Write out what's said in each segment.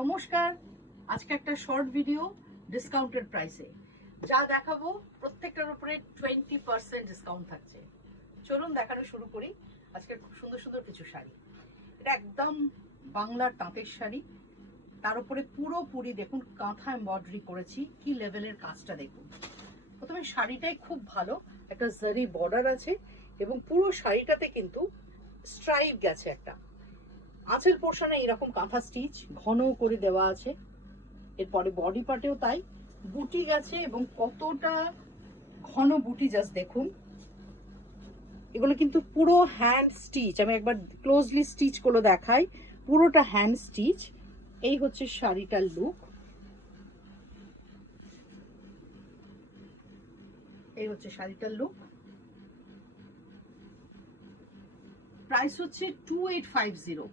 নমস্কার, আজকে একটা শর্ট ভিডিও ডিসকাউন্টেড প্রাইসে যা দেখাবো প্রত্যেকটার উপরে 20% ডিসকাউন্ট থাকছে। চলুন দেখানো শুরু করি। আজকে খুব সুন্দর সুন্দর কিছু শাড়ি, এটা একদম বাংলার তাঁতের শাড়ি, তার উপরে পুরোপুরি দেখুন কাঁথা এমব্রয়ডারি করেছি। কি লেভেলের কাজটা দেখুন। প্রথমে শাড়িটাই খুব ভালো, একটা জারি বর্ডার আছে এবং পুরো শাড়িটাতে কিন্তু স্ট্রাইপ গেছে একটা। আঁচল পোর্শনে এরকম কাঁথা স্টিচ ঘন করে দেওয়া আছে। এরপরে বডি পার্টেও তাই বুটি গেছে এবং কতটা ঘন বুটি জাস্ট দেখুন। এগুলো কিন্তু পুরো হ্যান্ড স্টিচ, আমি একবার ক্লোজলি স্টিচ করে দেখাই। পুরোটা হ্যান্ড স্টিচ। এই হচ্ছে শাড়িটার লুক। এই হচ্ছে শাড়িটার লুক। প্রাইস হচ্ছে 2850,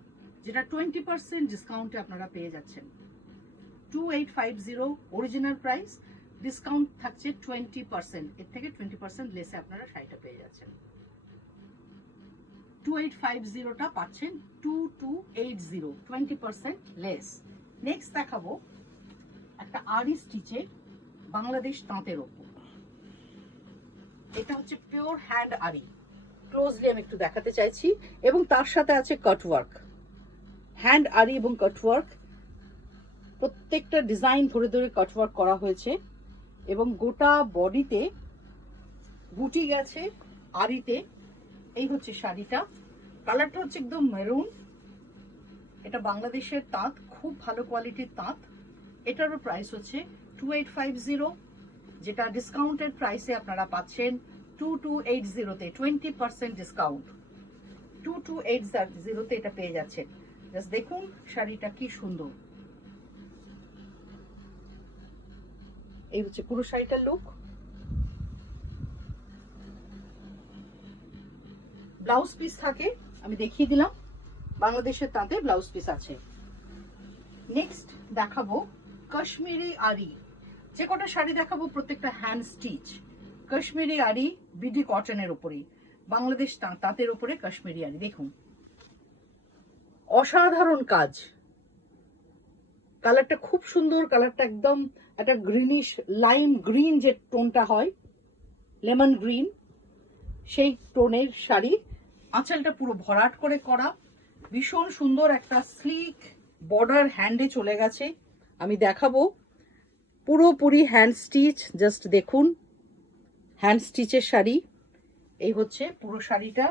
যেটা 20% ডিসকাউন্টে আপনারা পেয়ে যাচ্ছেন। 2850 অরিজিনাল প্রাইস, ডিসকাউন্ট থাকছে 20%, এর থেকে 20% লেসে আপনারা শাড়িটা পেয়ে যাচ্ছেন। 2850টা পাচ্ছেন 2280, 20% লেস। নেক্সট দেখাবো একটা আরি স্টিচে বাংলাদেশ তাঁতের ওপর। এটা হচ্ছে পিওর হ্যান্ড আরি। ক্লোজলি আমি একটু দেখাতে চাইছি এবং তার সাথে আছে কাটওয়ার্ক। হ্যান্ড আরি এবং কাটওয়ার্ক, প্রত্যেকটা ডিজাইন ধরে ধরে কাটওয়ার্ক করা হয়েছে এবং গোটা বডিতে বুটি গেছে আরিতে। এই হচ্ছে শাড়িটা, কালারটা হচ্ছে একদম মেরুন। এটা বাংলাদেশের তাঁত, খুব ভালো কোয়ালিটির তাঁত। এটারও প্রাইস হচ্ছে 2850, যেটা ডিসকাউন্টেড প্রাইসে আপনারা পাচ্ছেন 2280তে, 20% ডিসকাউন্ট। 2280তে এটা পেয়ে যাচ্ছেন। জাস্ট দেখুন শাড়িটা কি সুন্দর। এই হচ্ছে পুরো শাড়িটার লুক। ব্লাউজ পিস থাকে, আমি দেখিয়ে দিলাম, বাংলাদেশের তাঁতে ব্লাউজ পিস আছে। নেক্সট দেখাবো কাশ্মীরি আরি। যে কটা শাড়ি দেখাবো প্রত্যেকটা হ্যান্ড স্টিচ। কাশ্মীরি আরি বিডি কটনের উপরে, বাংলাদেশ তাঁতের উপরে কাশ্মীরি আরি। দেখুন অসাধারণ কাজ। কালারটা খুব সুন্দর, কালারটা একদম একটা গ্রিনিশ লাইম গ্রিন, যে টোনটা হয় লেমন গ্রিন, সেই টোনের শাড়ি। আঁচলটা পুরো ভরাট করে করা, ভীষণ সুন্দর একটা স্লিক বর্ডার হ্যান্ডে চলে গেছে। আমি দেখাবো পুরোপুরি হ্যান্ড স্টিচ, জাস্ট দেখুন হ্যান্ড স্টিচের শাড়ি। এই হচ্ছে পুরো শাড়িটা,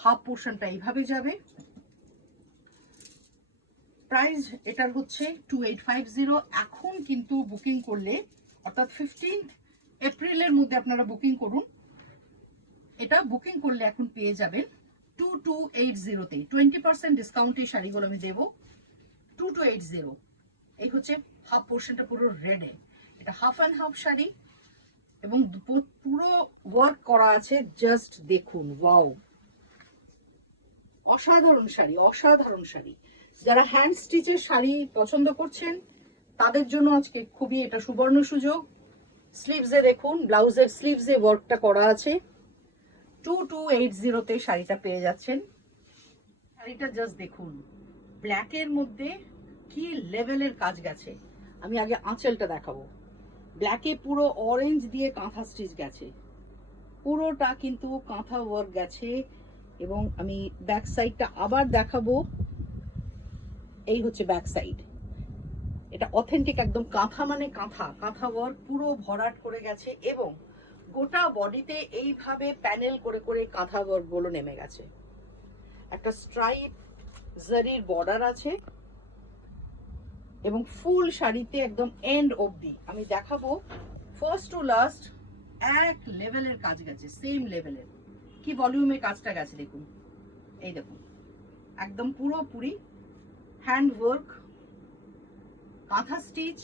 হাফ পোর্শনটা এইভাবে যাবে। প্রাইস এটার হচ্ছে 2850। এখন কিন্তু বুকিং করলে, অর্থাৎ 15 এপ্রিলের মধ্যে আপনারা বুকিং করুন। এটা বুকিং করলে এখন পেয়ে যাবেন 2280তে, 20% ডিসকাউন্টে শাড়িগুলো আমি দেবো 2280। এই হচ্ছে হাফ পোর্শনটা পুরো রেডে, এটা হাফ অ্যান্ড হাফ শাড়ি এবং পুরো ওয়ার্ক করা আছে। জাস্ট দেখুন, ওয়াও, অসাধারণ শাড়ি, অসাধারণ শাড়ি। যারা হ্যান্ড স্টিচের শাড়ি পছন্দ করছেন তাদের জন্য আজকে খুবই এটা সুবর্ণ সুযোগ। স্লিভসে দেখুন, ব্লাউজের স্লিভসে ওয়ার্কটা করা আছে। 2280তে শাড়িটা পেয়ে যাচ্ছেন। শাড়িটা জাস্ট দেখুন, ব্ল্যাকের মধ্যে কি লেভেলের কাজ গেছে। আমি আগে আঁচলটা দেখাবো। ব্ল্যাকে পুরো অরেঞ্জ দিয়ে কাঁথা স্টিচ গেছে, পুরোটা কিন্তু কাঁথা ওয়ার্ক গেছে। এবং আমি ব্যাক সাইডটা আবার দেখাবো। এই হচ্ছে ব্যাক সাইড, এটা অথেন্টিক একদম কাঁথা, মানে কাঁথা কাঁথা ওয়ার্ক পুরো ভরাট করে গেছে এবং গোটা বডিতে এইভাবে প্যানেল করে করে কাঁথা ওয়ার্ক গুলো নেমে গেছে। একটা স্ট্রাইপ জারির বর্ডার আছে এবং ফুল শাড়িতে একদম এন্ড অবধি আমি দেখাবো ফার্স্ট টু লাস্ট এক লেভেলের কাজ গেছে, সেম লেভেলের। কি ভলিউমে কাজটা গেছে দেখুন। এই দেখুন একদম পুরোপুরি হ্যান্ড ওয়ার্ক, কাঁথা স্টিচ।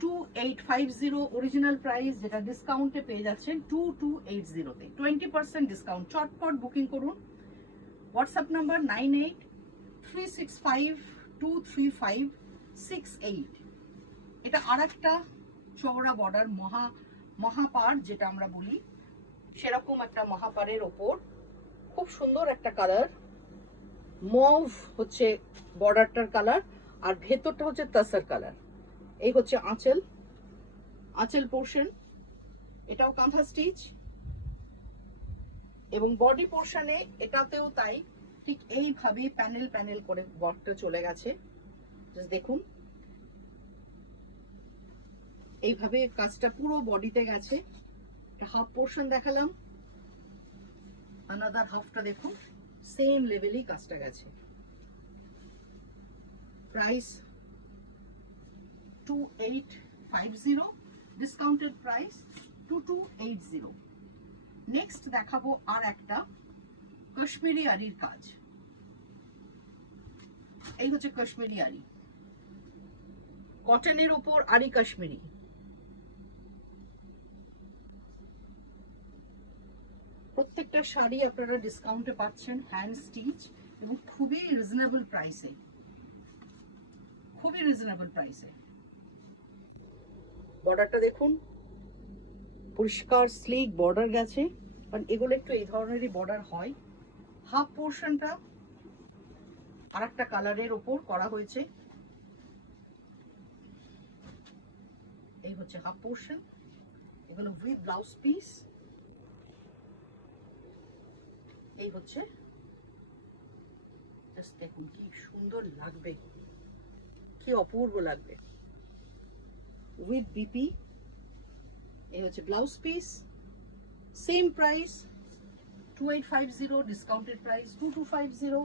2850 অরিজিনাল প্রাইস, যেটা ডিসকাউন্টে পেয়ে যাচ্ছেন 2280তে, 20% ডিসকাউন্ট। চটপট বুকিং করুন। WhatsApp number 9836523568। এটা আর একটা চওড়া বর্ডার, মহাপাড় যেটা আমরা বলি, সেরকম একটা মহাপাড়ের ওপর খুব সুন্দর একটা কালার, মভ হচ্ছে বর্ডারটার কালার। আর ভেতরটা হচ্ছে তাসার কালার। এই হচ্ছে আঁচল, আঁচল পোর্শন, এটাও কাঁথা স্টিচ, এবং বডি পোর্শনে এটাতেও তাই, ঠিক এইভাবে প্যানেল প্যানেল করে ওয়ার্কটা চলে গেছে। জাস্ট দেখুন, এইভাবে কাজটা পুরো বডিতে গেছে। হাফ পোর্শন দেখালাম, আনাদার হাফটা দেখুন সেম লেভেলেই কাজটা গেছে। Price 2850, discounted price 2280। নেক্সট দেখাবো আর একটা কাশ্মীরি আরির কাজ। এই হচ্ছে কাশ্মীরি আরি, কটনের উপর আরি কাশ্মীরি। প্রত্যেকটা শাড়ি আপনারা ডিসকাউন্টে পাচ্ছেন, হ্যান্ড স্টিচ এবং খুবই রিজনেবল প্রাইসে, খুবই রিজনেবল প্রাইসে। বর্ডারটা দেখুন, পরিষ্কার স্লিক বর্ডার গেছে, কারণ এগুলো একটু এই ধরনেরই বর্ডার হয়। হাফ পোর্শনটা আর একটা কালারের ওপর করা হয়েছে। এই হচ্ছে হাফ পোর্শন, এগুলো উইথ ব্লাউজ পিস। এই হচ্ছে, জাস্ট দেখুন কি সুন্দর লাগবে, কি অপূর্ব লাগবে, উইথ বিপি। এই হচ্ছে blouse piece, same price 2850, discounted price 2250।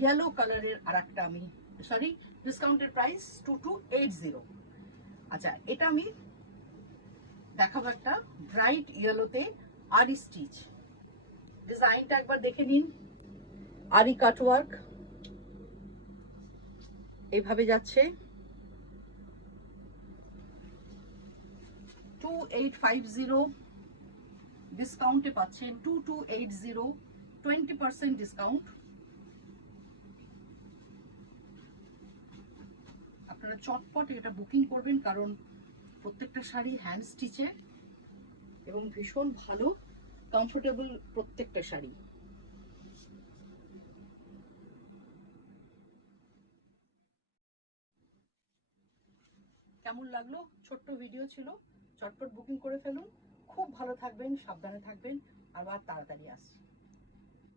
Yellow কালারের আর একটা আমি, সরি, ডিসকাউন্টেড প্রাইস 2280। আচ্ছা, এটা আমি দেখাবো একটা ব্রাইট ইয়েলোতে আরি স্টিচ। ডিজাইনটা একবার দেখে নিন, আরি কাটওয়ার্ক এইভাবে যাচ্ছে। 2850, ডিসকাউন্টে পাচ্ছেন 2280, 20% ডিসকাউন্ট। আপনারা চটপট এটা বুকিং করবেন, কারণ প্রত্যেকটা শাড়ি হ্যান্ড স্টিচের এবং ভীষণ ভালো কমফোর্টেবল প্রত্যেকটা শাড়ি। কেমন লাগলো? ছোট্ট ভিডিও ছিল, চটপট বুকিং করে ফেলুন। খুব ভালো থাকবেন, সাবধানে থাকবেন, আবার তাড়াতাড়ি আসছি।